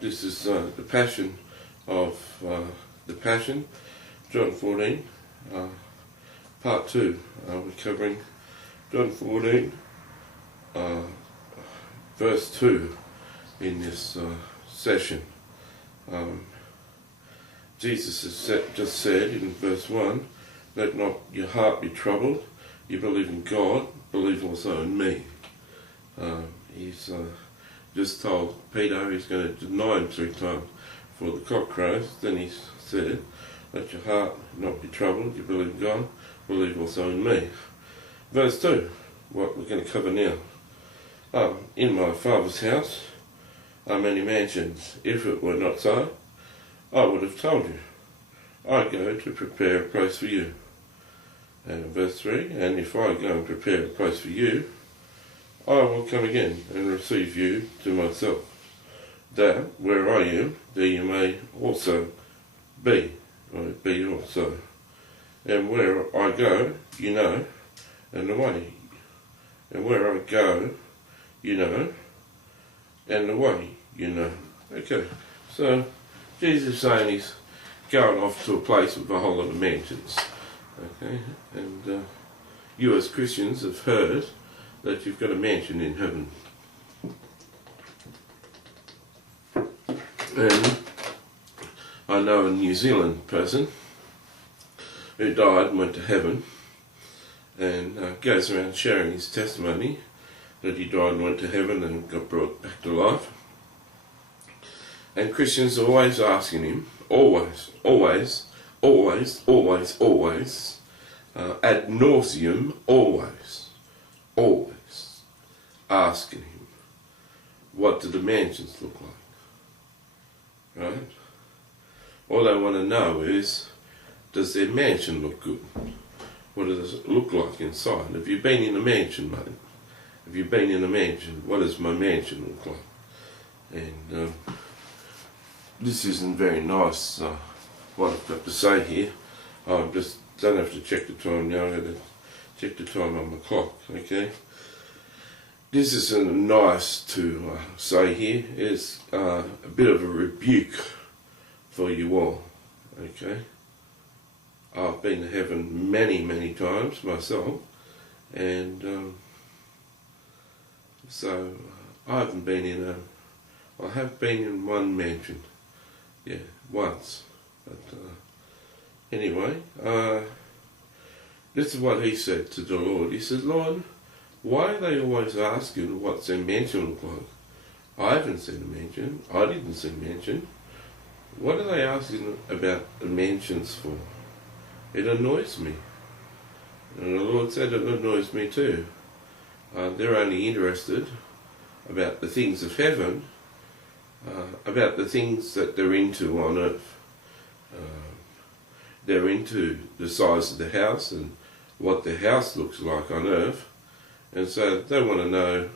This is the Passion of the Passion, John 14, part 2. We're covering John 14, verse 2 in this session. Jesus has just said in verse 1, "Let not your heart be troubled. You believe in God, believe also in me." He's just told Peter he's going to deny him 3 times before the cock crows. Then he said, "Let your heart not be troubled. You believe in God, believe also in me." Verse 2, what we're going to cover now. "In my Father's house are many mansions. If it were not so, I would have told you. I go to prepare a place for you." And verse 3, "And if I go and prepare a place for you, I will come again and receive you to myself, that where I am, there you may also be, or be also. And where I go, you know, and the way. And where I go, you know, and the way, you know." Okay, so Jesus is saying he's going off to a place with a whole lot of mansions. Okay, and you as Christians have heard that you've got a mansion in heaven. And I know a New Zealand person who died and went to heaven, and goes around sharing his testimony that he died and went to heaven and got brought back to life. And Christians are always asking him, always, ad nauseum, always asking him, what do the mansions look like? Right? All they want to know is, does their mansion look good? What does it look like inside? Have you been in a mansion, mate? Have you been in a mansion? What does my mansion look like? And this isn't very nice, what I've got to say here. I just don't have to check the time now. I'm going to check the time on my clock, okay? This isn't nice to say here. It's a bit of a rebuke for you all, okay? I've been to heaven many times myself, and so I haven't been in I have been in one mansion, yeah, once, but anyway, this is what he said to the Lord. He said, "Lord, why are they always asking what's their mansion look like? I haven't seen a mansion. I didn't see a mansion. What are they asking about the mansions for? It annoys me." And the Lord said it annoys me too. They're only interested about the things of heaven, about the things that they're into on earth. They're into the size of the house and what the house looks like on earth, and so they want to know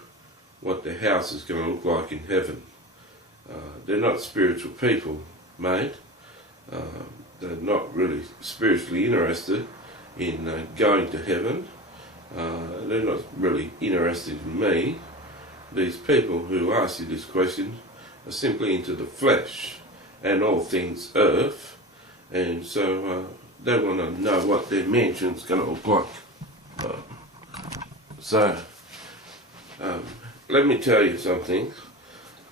what the house is going to look like in heaven. They're not spiritual people, mate. They're not really spiritually interested in going to heaven. They're not really interested in me. These people who ask you this question are simply into the flesh and all things earth, and so they want to know what their mansion's going to look like. So let me tell you something.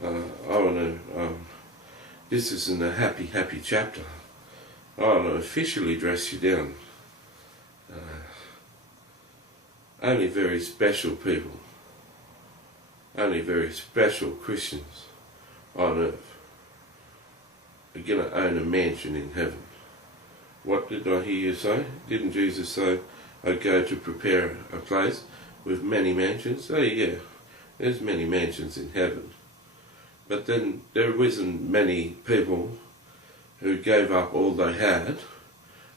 I want to, this isn't a happy chapter. I want to officially dress you down. Only very special people, only very special Christians on earth are going to own a mansion in heaven. What did I hear you say? Didn't Jesus say, "I go to prepare a place with many mansions"? Oh yeah, there's many mansions in heaven. But then there isn't many people who gave up all they had,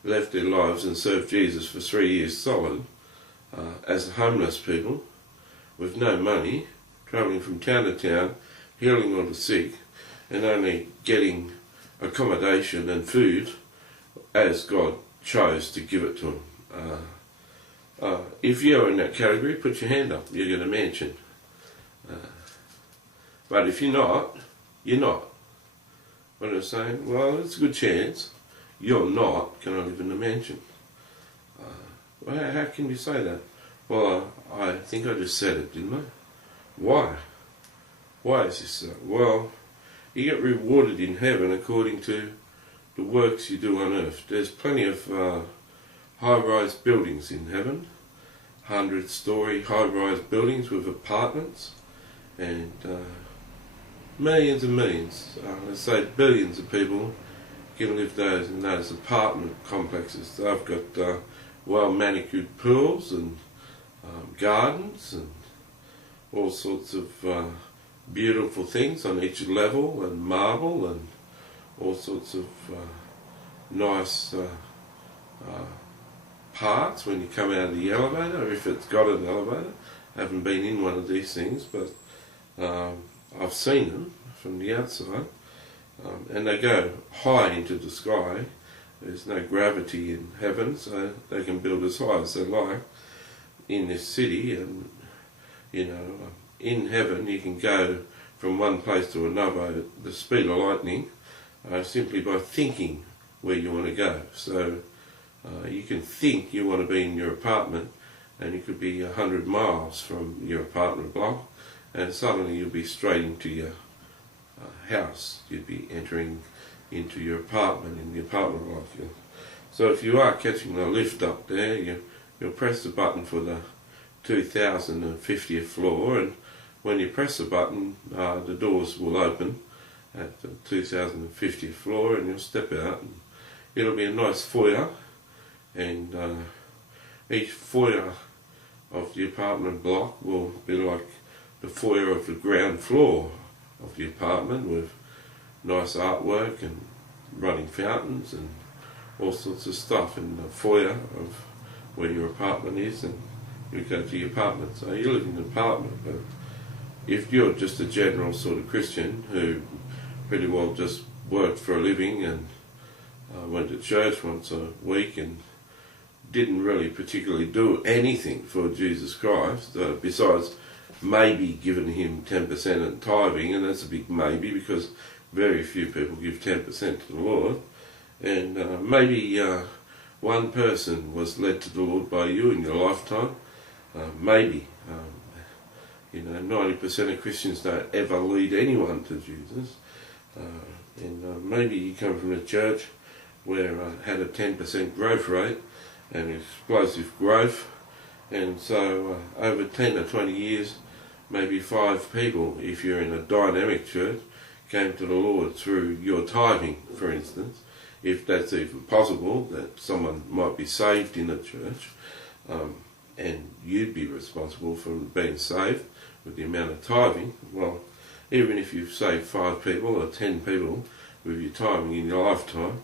left their lives and served Jesus for 3 years solid, as homeless people, with no money, travelling from town to town, healing all the sick, and only getting accommodation and food as God chose to give it to them. If you're in that category, put your hand up. You get a mansion. But if you're not, you're not. When they're saying, well, there's a good chance you're not going to live in a mansion. Well, how can you say that? Well, I think I just said it, didn't I? Why? Why is this so? Well, you get rewarded in heaven according to the works you do on earth. There's plenty of high-rise buildings in heaven, 100-story high-rise buildings with apartments, and millions and millions, let's say billions of people can live in those apartment complexes. They've got well-manicured pools and gardens and all sorts of beautiful things on each level, and marble and all sorts of nice parts when you come out of the elevator, if it's got an elevator. I haven't been in one of these things, but I've seen them from the outside, and they go high into the sky. There's no gravity in heaven, so they can build as high as they like in this city. And you know, in heaven you can go from one place to another at the speed of lightning, simply by thinking where you want to go. So you can think you want to be in your apartment, and you could be 100 miles from your apartment block, and suddenly you'll be straight into your house. You'd be entering into your apartment in the apartment block. So if you are catching a lift up there, you'll press the button for the 2050th floor, and when you press the button, the doors will open at the 2050th floor, and you'll step out, and it'll be a nice foyer, and each foyer of the apartment block will be like the foyer of the ground floor of the apartment, with nice artwork and running fountains and all sorts of stuff in the foyer of where your apartment is, and you go to your apartment. So you live in an apartment, but if you're just a general sort of Christian who pretty well just worked for a living and went to church once a week and didn't really particularly do anything for Jesus Christ, besides maybe giving him 10% in tithing, and that's a big maybe because very few people give 10% to the Lord, and maybe one person was led to the Lord by you in your lifetime, maybe. 90% of Christians don't ever lead anyone to Jesus, and maybe you come from a church where had a 10% growth rate and explosive growth, and so over 10 or 20 years, maybe 5 people, if you're in a dynamic church, came to the Lord through your tithing, for instance, if that's even possible, that someone might be saved in a church, and you'd be responsible for being saved with the amount of tithing. Well, even if you've saved 5 people or 10 people with your tithing in your lifetime,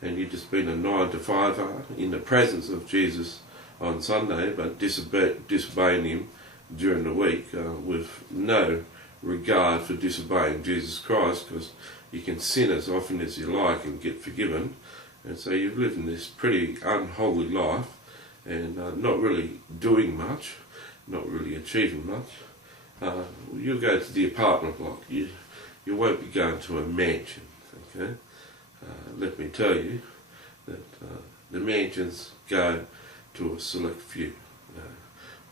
and you've just been a 9-to-5er in the presence of Jesus on Sunday, but disobeying him during the week, with no regard for disobeying Jesus Christ, because you can sin as often as you like and get forgiven, and so you've lived in this pretty unholy life, and not really doing much, not really achieving much. You'll go to the apartment block. You won't be going to a mansion, okay? Let me tell you that the mansions go to a select few.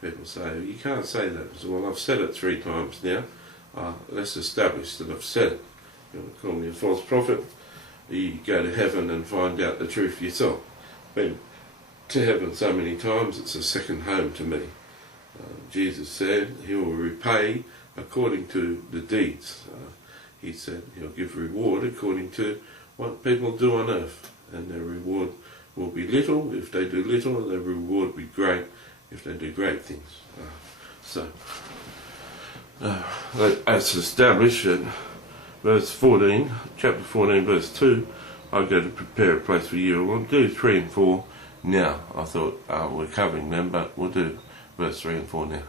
People say, you can't say that. So, well, I've said it 3 times now. Let's establish that I've said it. You want to call me a false prophet? You go to heaven and find out the truth yourself. Been to heaven so many times, it's a second home to me. Jesus said he will repay according to the deeds. He said he'll give reward according to what people do on earth, and their reward will be little if they do little, and their reward will be great if they do great things. Let's establish that verse 14, chapter 14, verse 2, I go to prepare a place for you. We'll do 3 and 4 now. I thought we're covering them, but we'll do verse 3 and 4 now.